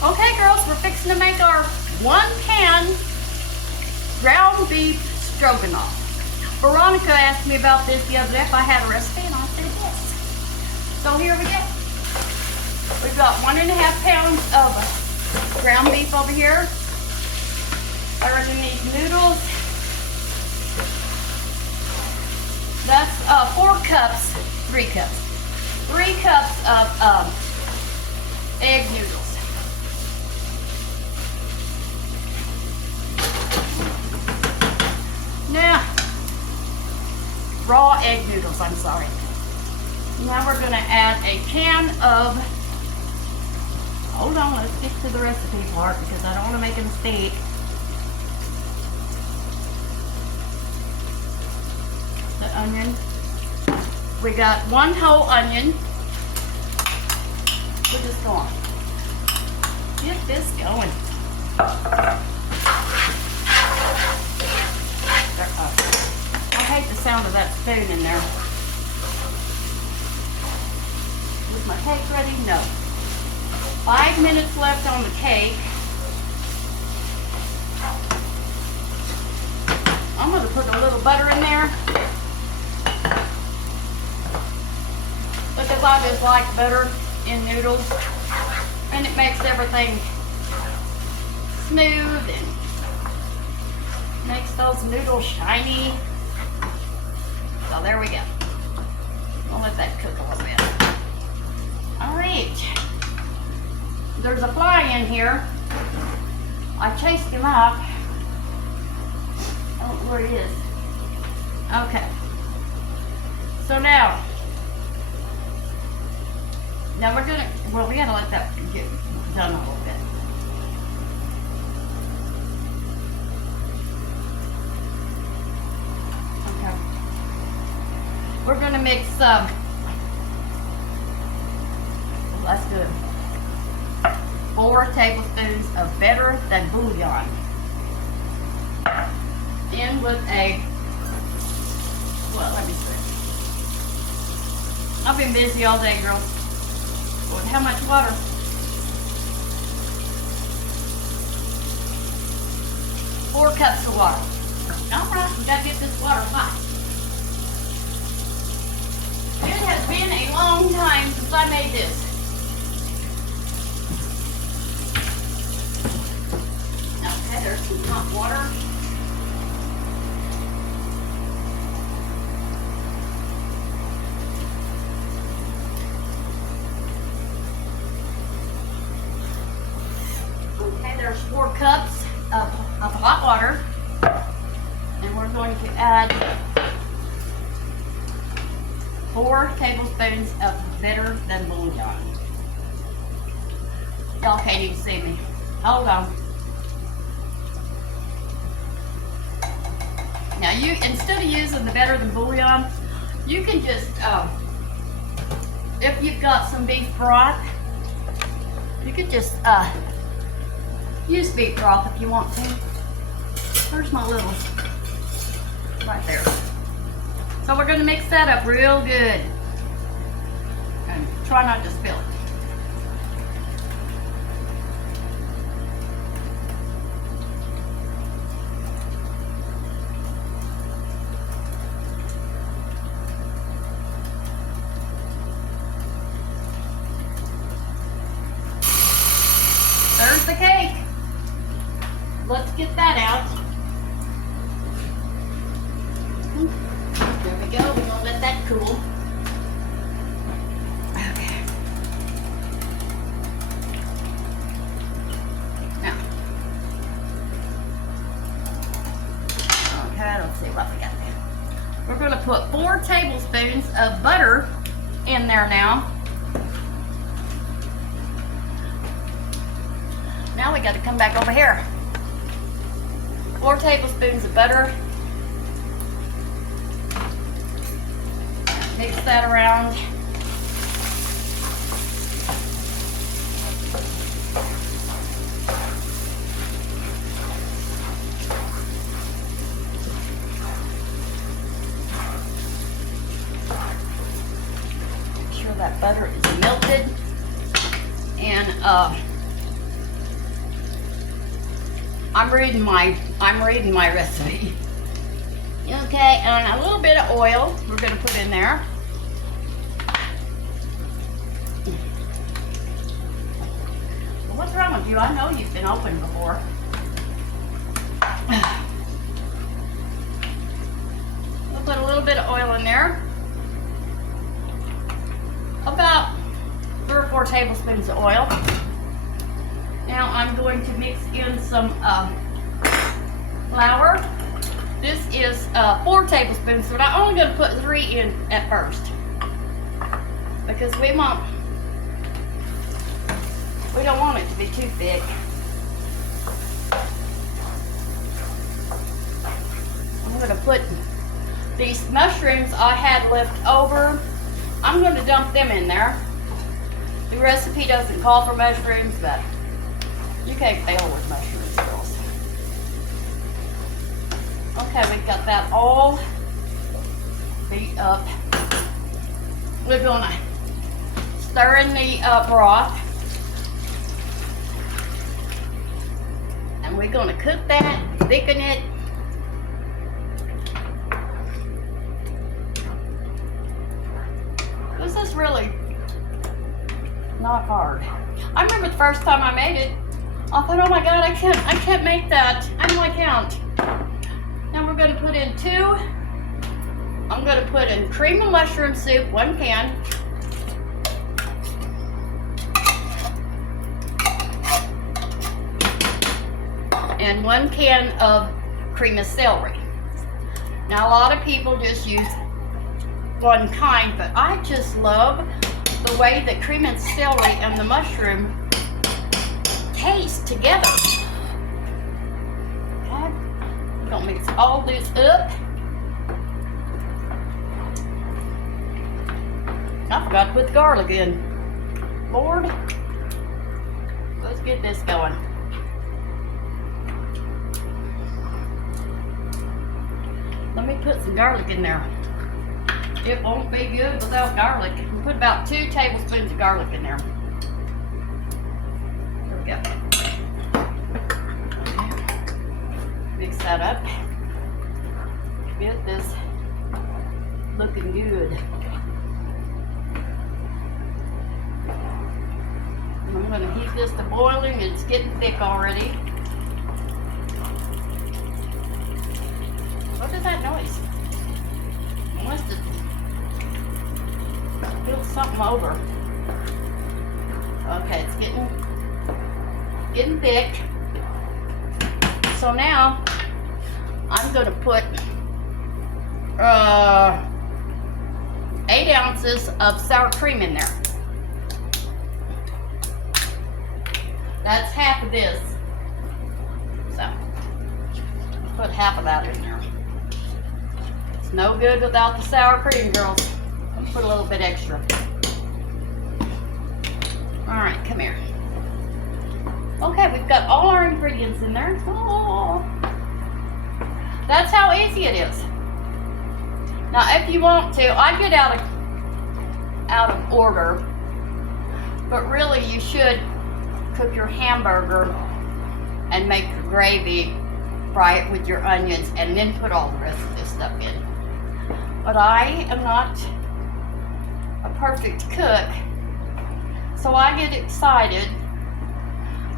Okay, girls, we're fixing to make our 1-pan ground beef stroganoff. Veronica asked me about this the other day if I had a recipe, and I said yes. So here we go. We've got 1.5 pounds of ground beef over here. Better than these noodles. That's 4 cups, 3 cups. 3 cups of egg noodles. Now, raw egg noodles, I'm sorry. Now we're going to add a can of, hold on, let's get to the recipe part because I don't want to make a mistake. The onion. We got 1 whole onion. We're just going. Get this going. I hate the sound of that spoon in there. Is my cake ready? No. 5 minutes left on the cake. I'm going to put a little butter in there. Because I just like butter in noodles. And it makes everything smooth and makes those noodles shiny. So there we go. I'll let that cook a little bit. Alright. There's a fly in here. I chased him up. I don't know where he is. Okay. So now we're gonna, well, we gotta let that get done a little bit. Okay. We're gonna mix some, let's do it. 4 tablespoons of better than bouillon. In with a, well, let me see. I've been busy all day, girls. With how much water? 4 cups of water. All right, we gotta get this water hot. It has been a long time since I made this. Okay, there's some hot water. Okay, there's 4 cups of hot water. And we're going to add 4 tablespoons of better than bouillon. Y'all can't even see me. Hold on. Now you, instead of using the better than bouillon, you can just, if you've got some beef broth, you could just use beef broth if you want to. Where's my little, right there. So we're going to mix that up real good. And try not to spill it. There's the cake. Let's get that out. There we go. We're going to let that cool. Okay. Now. Okay, let's see what we got there. We're going to put 4 tablespoons of butter in there now. Now we got to come back over here. 4 tablespoons of butter. Mix that around. Make sure that butter is melted. And I'm reading my recipe. Okay, and a little bit of oil we're gonna put in there. Well, what's wrong with you? I know you've been open before. We'll put a little bit of oil in there. About 3 or 4 tablespoons of oil. Now I'm going to mix in some flour. This is 4 tablespoons, but I'm only going to put 3 in at first because we don't want it to be too thick. I'm going to put these mushrooms I had left over. I'm going to dump them in there. The recipe doesn't call for mushrooms, but you can't fail with mushrooms, girls. Okay, we've got that all beat up. We're going to stir in the broth. And we're going to cook that, thicken it. This is really not hard. I remember the first time I made it, I thought, oh my God, I can't make that. I know I can't. Now we're going to put in 2. I'm going to put in cream of mushroom soup, 1 can. And 1 can of cream of celery. Now a lot of people just use one kind, but I just love the way the cream and celery and the mushroom taste together. Okay, we're gonna mix all this up. I forgot to put the garlic in. Lord, let's get this going. Let me put some garlic in there. It won't be good without garlic. We'll put about 2 tablespoons of garlic in there. There we go. Mix that up. Get this looking good. And I'm going to heat this to boiling. It's getting thick already. What is that noise? I must have spilled something over. Okay, it's getting thick. So now I'm going to put 8 ounces of sour cream in there. That's half of this. So put half of that in there. It's no good without the sour cream, girls. I'll put a little bit extra. All right, come here. Okay, we've got all our ingredients in there. Oh, that's how easy it is. Now, if you want to, I get out of order, but really you should cook your hamburger and make your gravy, fry it with your onions, and then put all the rest of this stuff in. But I am not a perfect cook, so I get excited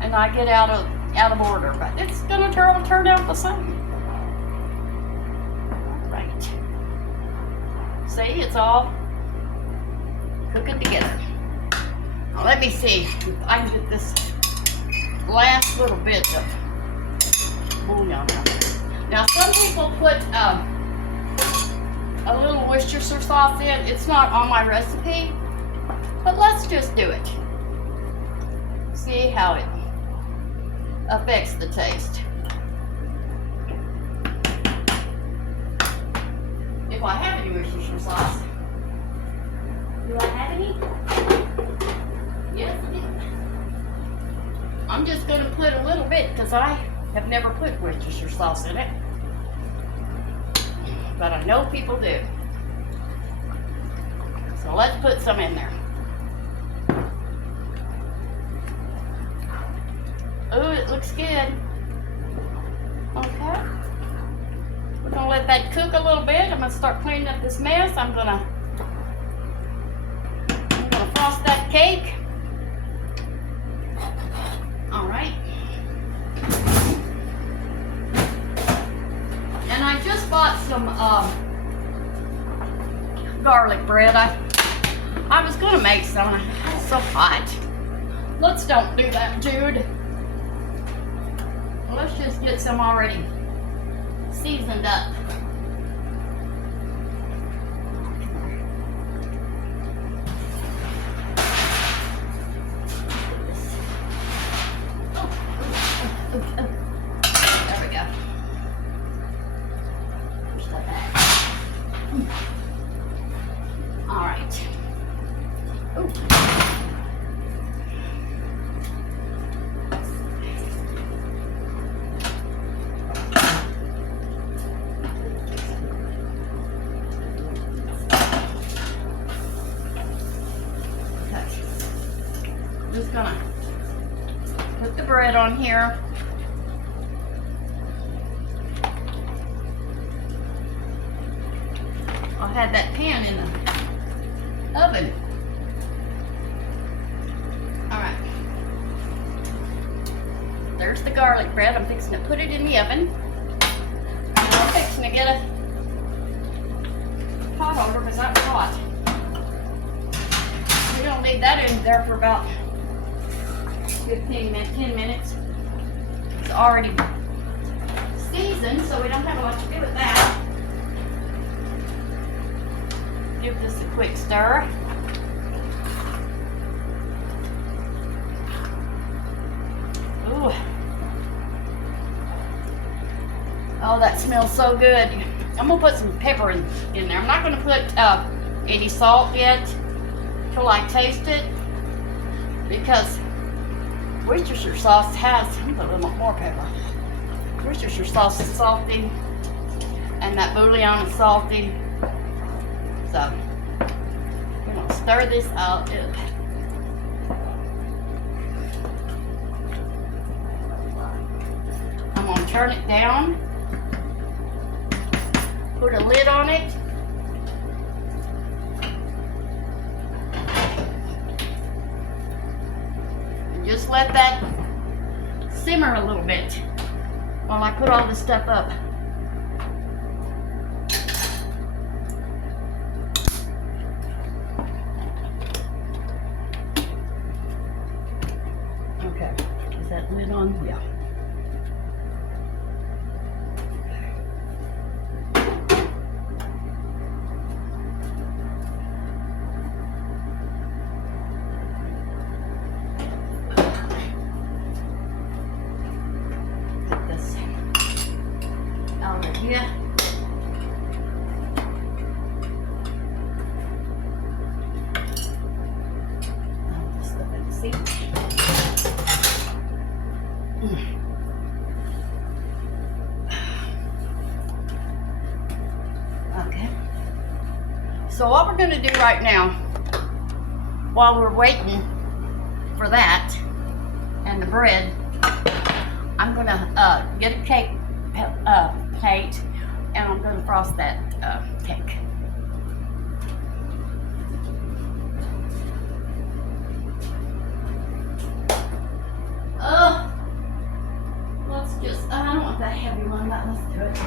and I get out of order, but it's gonna turn out the same. Right. See, it's all cooking together. Now let me see if I can get this last little bit of bouillon out. Now some people put a little Worcestershire sauce in. It's not on my recipe, but let's just do it. See how it affects the taste. If I have any Worcestershire sauce. Do I have any? Yes, I do. I'm just going to put a little bit because I have never put Worcestershire sauce in it. But I know people do. So let's put some in there. Ooh, it looks good. Okay. We're gonna let that cook a little bit. I'm gonna start cleaning up this mess. I'm gonna frost that cake. All right. And I just bought some garlic bread. I was gonna make some. It's so hot. Let's don't do that, Jude. Let's just get some already seasoned up. There we go. Push that back. All right. Ooh. Just gonna put the bread on here. I'll have that pan in the oven. All right. There's the garlic bread. I'm fixing to put it in the oven. And I'm fixing to get a pot holder because that's hot. We don't leave that in there for about 10 minutes. It's already seasoned, so we don't have a lot to do with that. Give this a quick stir. Ooh. Oh, that smells so good. I'm gonna put some pepper in there. I'm not gonna put any salt yet till I taste it, because Worcestershire sauce has, I'm gonna put a little more pepper. Worcestershire sauce is salty, and that bouillon is salty. So, we're gonna stir this up. I'm gonna turn it down, put a lid on it, and just let that simmer a little bit while I put all this stuff up. Okay, is that lid on? Yeah. Put this over here. I'll just look at the seat. Okay. So what we're going to do right now, while we're waiting for that and the bread, I'm going to get a cake plate, and I'm going to frost that cake. Let's just, I don't want that heavy one, but let's do it.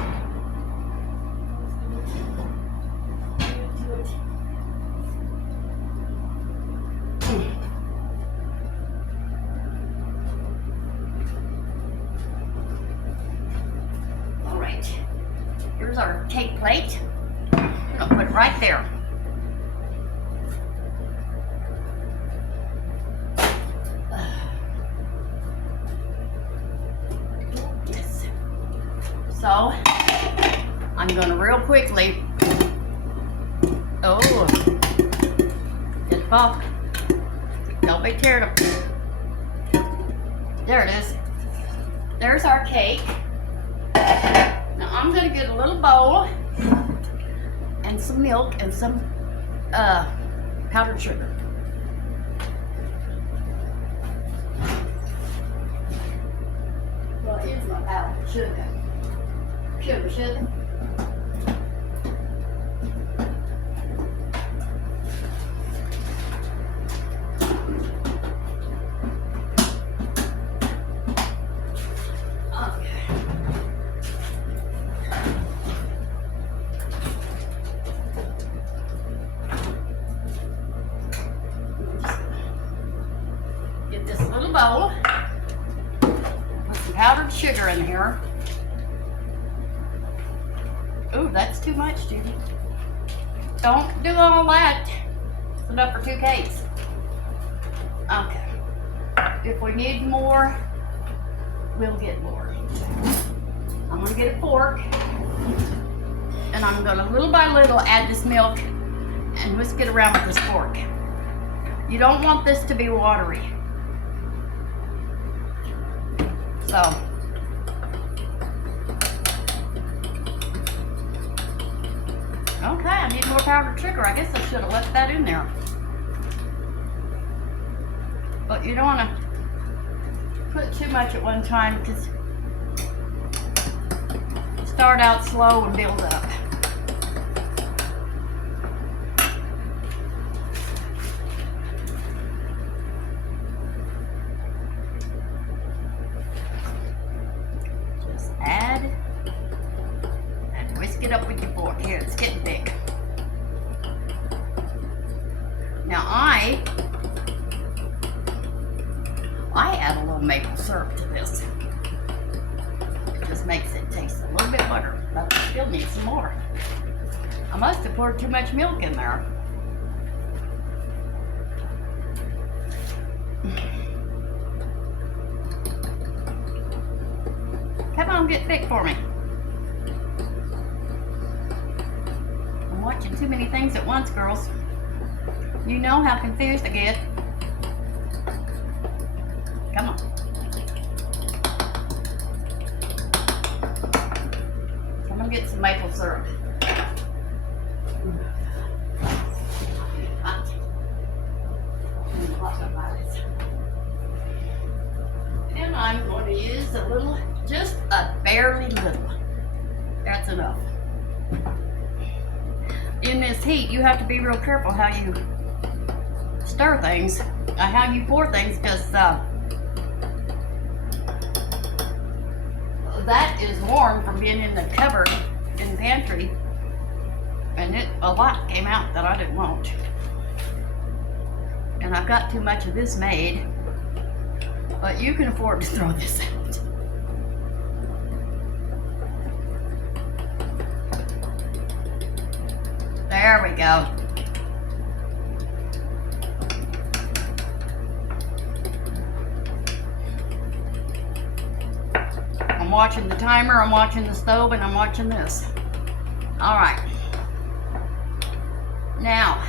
All right, here's our cake plate. I'm gonna put it right there. So, I'm going to real quickly, just pop, don't be tearing up. There it is. There's our cake. Now I'm going to get a little bowl and some milk and some powdered sugar. Well, here's my powdered sugar. sugar, should they? Get this little bowl. Put some powdered sugar in here. Ooh, that's too much, Judy. Don't do all that. It's enough for 2 cakes. Okay. If we need more, we'll get more. I'm gonna get a fork, and I'm gonna little by little add this milk and whisk it around with this fork. You don't want this to be watery. So, okay, I need more powdered sugar. I guess I should have left that in there. But you don't want to put too much at one time because start out slow and build up. Just add and whisk it up with your fork. Here, it's getting big. Now I add a little maple syrup to this. It just makes it taste a little bit better, but I still need some more. I must have poured too much milk in there. Come on, get thick for me. I'm watching too many things at once, girls. You know how confused I get. Come on. I'm gonna get some maple syrup. And I'm going to use a little, just a barely little. That's enough. In this heat, you have to be real careful how you stir things, how you pour things, because that is warm from being in the cupboard in the pantry, and a lot came out that I didn't want. And I've got too much of this made, but you can afford to throw this out. There we go. I'm watching the timer, I'm watching the stove, and I'm watching this. All right. Now,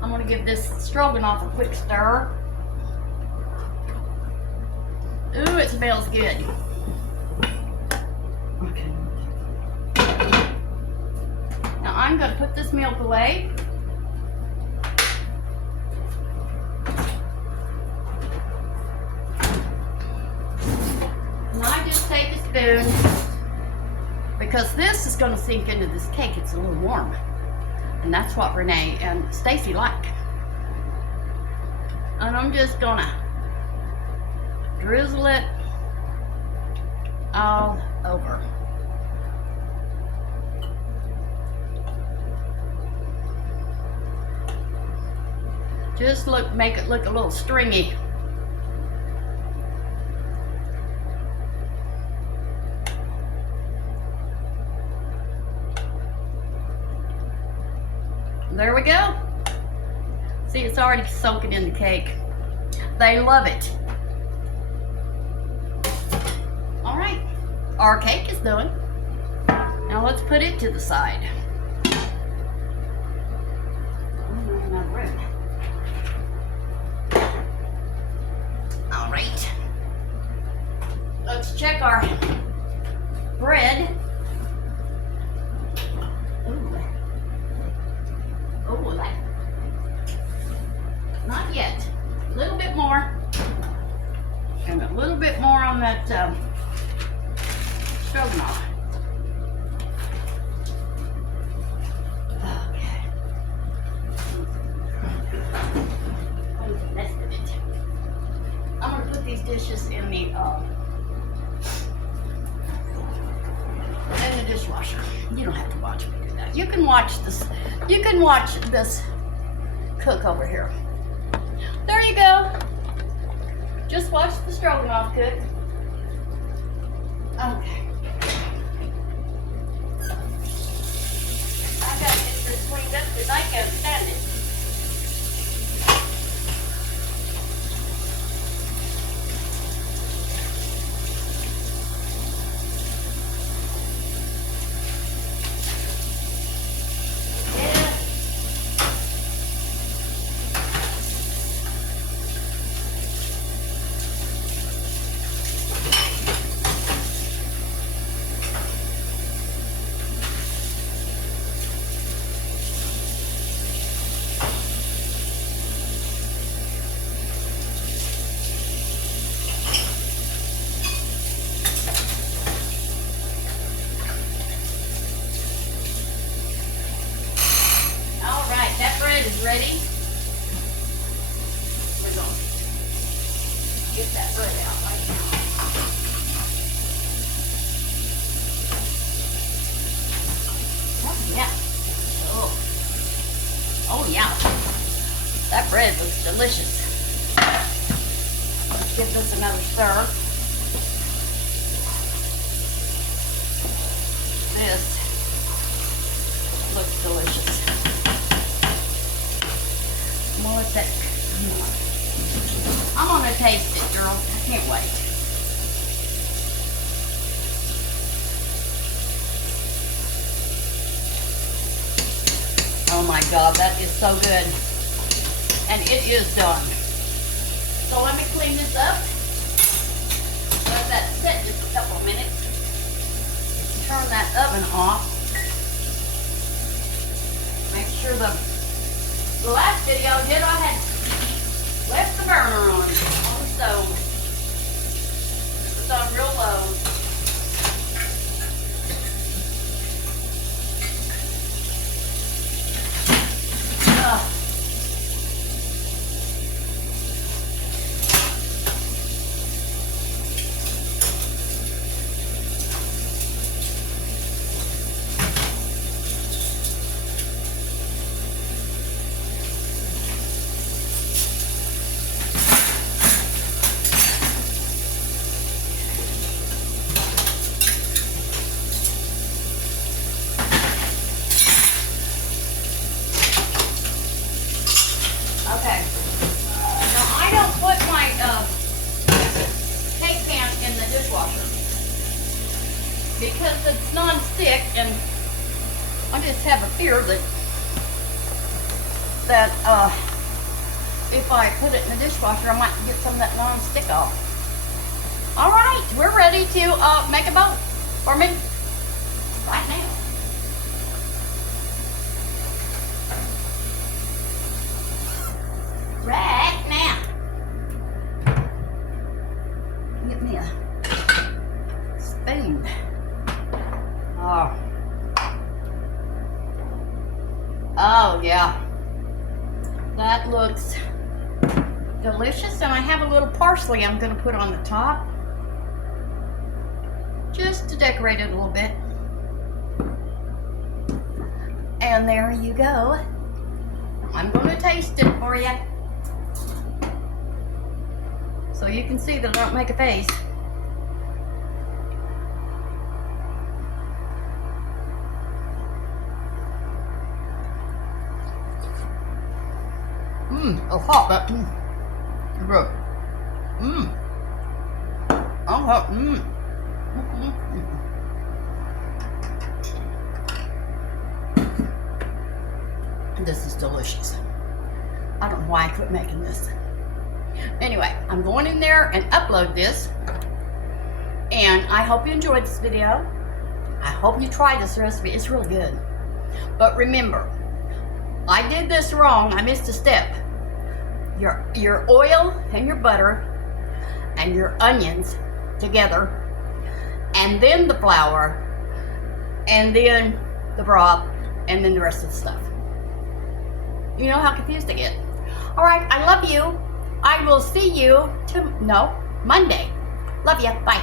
I'm gonna give this stroganoff a quick stir. Ooh, it smells good. Okay. Now I'm gonna put this milk away. And I just take a spoon, because this is gonna sink into this cake. It's a little warm. And that's what Renee and Stacy like. And I'm just gonna drizzle it all over. Just make it look a little stringy. There we go. See, it's already soaking in the cake. They love it. All right, our cake is done. Now let's put it to the side. All right. Let's check our bread. Oh, that. Not yet. A little bit more. And a little bit more on that stroganoff. Okay. I'm gonna put these dishes in the dishwasher. You don't have to watch me do that. You can watch this. You can watch this cook over here. There you go. Just watch the stroganoff cook. Okay. I gotta get this cleaned up because I can't stand it. Is ready. We're going to get that bread out right now. Oh yeah. Oh yeah. That bread was delicious. Let's give this another stir. This looks delicious. I'm gonna taste it, girl. I can't wait. Oh my God, that is so good. And it is done. So let me clean this up. Let that sit just a couple of minutes. Turn that oven off. Make sure the last video I did, I had left the burner on the stove. It was on real low. Okay. Now I don't put my Pecan in the dishwasher because it's non-stick, and I just have a fear that if I put it in the dishwasher, I might get some of that non-stick off. All right, we're ready to make a bowl for me right now. Right now. Get me a spoon. Oh yeah. That looks delicious, and I have a little parsley I'm going to put on the top just to decorate it a little bit. And there you go. I'm going to taste it for you, so you can see that I don't make a face. Oh, hot, but good. Oh, hot. This is delicious. I don't know why I quit making this. Anyway, I'm going in there and upload this, and I hope you enjoyed this video. I hope you try this recipe. It's real good. But remember, I did this wrong. I missed a step. Your oil and your butter and your onions together, and then the flour, and then the broth, and then the rest of the stuff. You know how confused I get. All right, I love you. I will see you Monday. Love you. Bye.